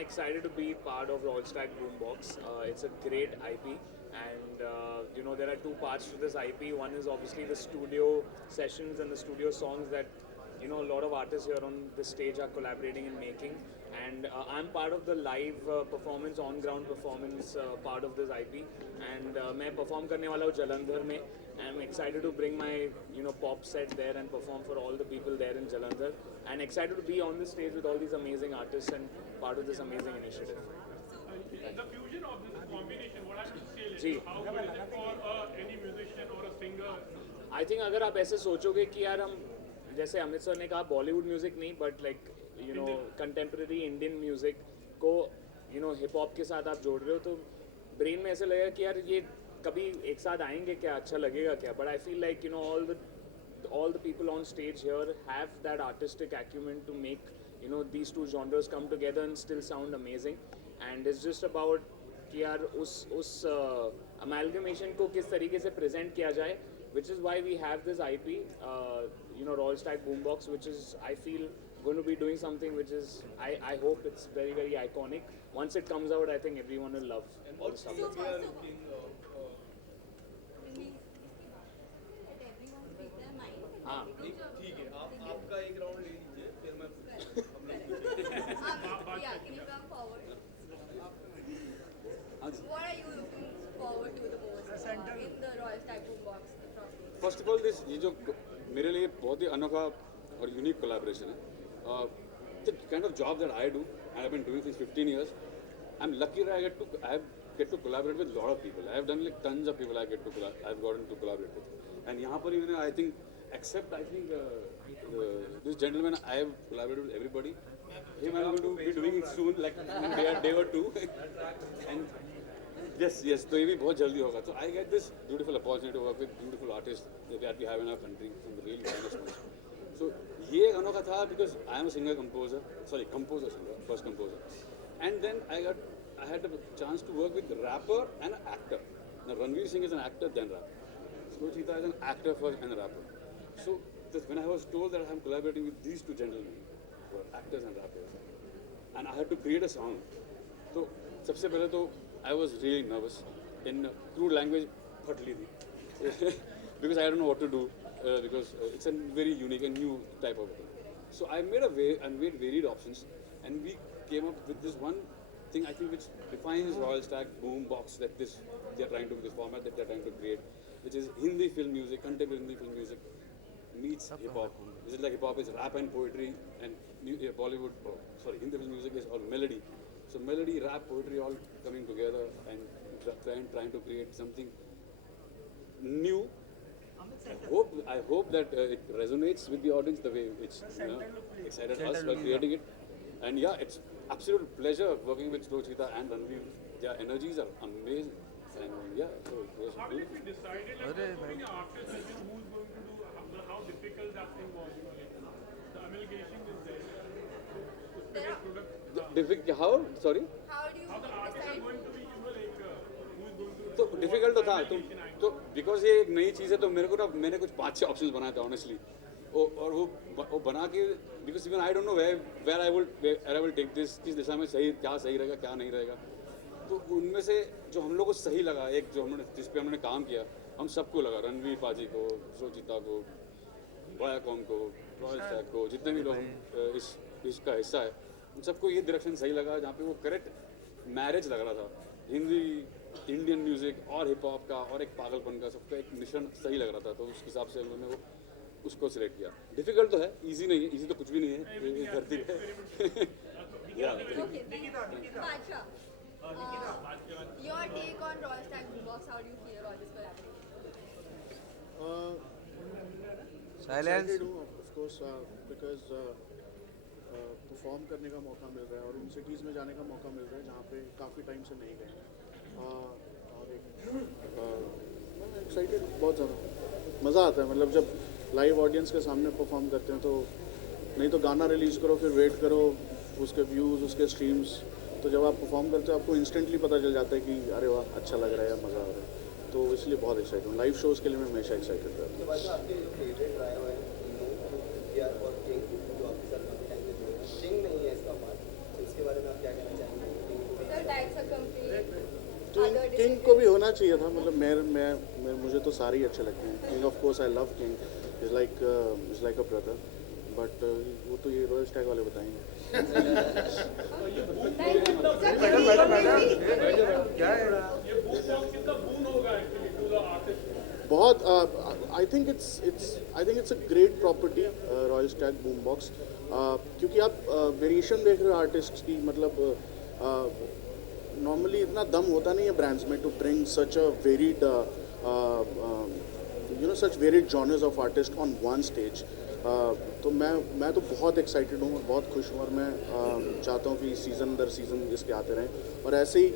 excited to be part of Royal Stack Boombox. It's a great IP, and there are two parts to this IP. One is obviously the studio sessions and the studio songs that a lot of artists here on the stage are collaborating and making. And I'm part of the live performance, on-ground performance part of this IP. And मैं perform करने वाला हूँ Jalandhar में. I'm excited to bring my pop set there and perform for all the people there in Jalandhar. And excited to be on the stage with all these amazing artists and part of this amazing initiative. The fusion of this combination, what I would say is, जी. how good is it for any musician or a singer? I think अगर आप ऐसे सोचोगे कि यार हम जैसे Amit sir ने कहा बॉलीवुड म्यूजिक नहीं but like contemporary Indian music को हिप हॉप के साथ आप जोड़ रहे हो तो ब्रेन में ऐसे लगेगा कि यार ये कभी एक साथ आएंगे क्या अच्छा लगेगा क्या but I feel like all the people on stage here have that artistic acumen to make these two genres come together and still sound amazing and it's just about कि यार उस amalgamation को किस तरीके से present किया जाए which is why we have this IP Royal Stack Boombox which is I feel going to be doing something which is I hope it's very very iconic once it comes out I think everyone will love all the stuff हाँ ठीक है आपका एक round ले लीजिए फिर मैं हम लोग Yeah, can you come forward? What are you looking forward to the most in the Royal Stack Boombox? First of all this ये जो मेरे लिए बहुत ही अनोखा और यूनिक कोलैबोरेशन है the kind of job that I do I have been doing since 15 years I am lucky that I get to collaborate with a lot of people. I have done like tons of people I've gotten to collaborate with. And यहाँ पर even I think except I think this gentleman I have collaborated with everybody. Him I'm going to be doing it soon like in a day or two. And yes तो ये भी बहुत जल्दी होगा. So I get this beautiful opportunity to work with beautiful artists that we have in our country from the really finest ones. So ये अनोखा था because I am a singer composer first composer. And then I had a chance to work with a rapper and an actor. Now Ranveer Singh is an actor then rapper. Slow Cheetah is an actor first and a rapper. So when I was told that I'm collaborating with these two gentlemen, who are actors and rappers, and I had to create a song. So सबसे पहले तो I was really nervous. In crude language, फट ली थी because I don't know what to do because it's a very unique and new type of thing. So I made varied options, and we came up with this one thing I think which defines Royal Stack Boombox that this format that they're trying to create, which is Hindi film music, contemporary Hindi film music meets hip hop. This is like hip hop is rap and poetry, and Hindi film music is all melody. So melody, rap, poetry all coming together and trying to create something new. I hope that it resonates with the audience the way it's excited us while creating it. And yeah, it's absolute pleasure working with Slow Cheetah and Ranveer. Their energies are amazing. And yeah, so it was How did beautiful. we decide like between the artists and who's going to do how difficult that thing was, like the amalgamation is there. To get product. How? Sorry? How do you How the artists are decide? going to be, like who's going to तो difficult तो था तो because ये एक नई चीज़ है तो मेरे को ना मैंने कुछ 5-6 ऑप्शंस बनाए थे ऑनेस्टली और वो बना के because even I don't know where I will take this किस दिशा में क्या सही रहेगा क्या नहीं रहेगा तो उनमें से जो हम लोग को सही लगा एक जो हमने जिस पे हमने काम किया हम सबको लगा रणवीर पाजी को सोचिता को वायाकॉम को रॉयल स्टैक को जितने भी लोग इसका हिस्सा है उन सबको ये डायरेक्शन सही लगा जहाँ पे वो करेक्ट मैरिज लग रहा था हिंदी इंडियन म्यूजिक और हिप हॉप का और एक पागलपन का सबका एक मिश्रण सही लग रहा था तो उस हिसाब से उन्होंने वो उसको सिलेक्ट किया डिफिकल्ट तो है इजी नहीं है इजी तो कुछ भी नहीं है इस धरती पे Okay, thank you. Badshah, your take on Royal Stack Boombox, how do you feel about this collaboration? Silence. Excited हूँ of course because परफॉर्म करने का मौका मिल रहा है और उन सिटीज़ में जाने का मौका मिल रहा है जहाँ पे काफ़ी टाइम से नहीं गए और एक एक्साइटेड बहुत ज़्यादा मज़ा आता है मतलब जब लाइव ऑडियंस के सामने परफॉर्म करते हैं तो नहीं तो गाना रिलीज़ करो फिर वेट करो उसके व्यूज़ उसके स्ट्रीम्स तो जब आप परफॉर्म करते हो आपको इंस्टेंटली पता चल जाता है कि अरे वाह अच्छा लग रहा है या मज़ा आ रहा है तो इसलिए बहुत एक्साइटेड हूँ लाइव शोज़ के लिए मैं हमेशा एक्साइटेड रहता हूँ आपके जो फेवरेट रहा है और किंग जो आपके साथ काफी टाइम से सिंग नहीं है इसका पार्ट तो इसके बारे में आप क्या कहना चाहेंगे किंग को भी होना चाहिए था, मतलब मैं मुझे तो सारे ही अच्छे लगते हैं. King of course I love king, is like a brother, but वो तो ये रॉयल स्टैग वाले बताएंगे. बहुत I think it's a great property royal Stag boom box, क्योंकि आप वेरिएशन देख रहे हो आर्टिस्ट की, मतलब नॉर्मली इतना दम होता नहीं है ब्रांड्स में to bring such a varied such varied genres of artists on one stage. तो मैं तो बहुत एक्साइटेड हूँ और बहुत खुश हूँ, और मैं चाहता हूँ कि सीज़न दर सीज़न इसके आते रहें, और ऐसे ही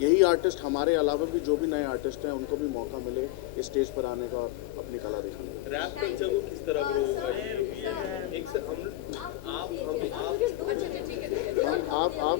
यही आर्टिस्ट हमारे अलावा भी जो भी नए आर्टिस्ट हैं उनको भी मौका मिले इस स्टेज पर आने का और अपनी कला दिखाने का. रैप कल्चर को किस तरह ग्रो होगा? एक से हम आप आप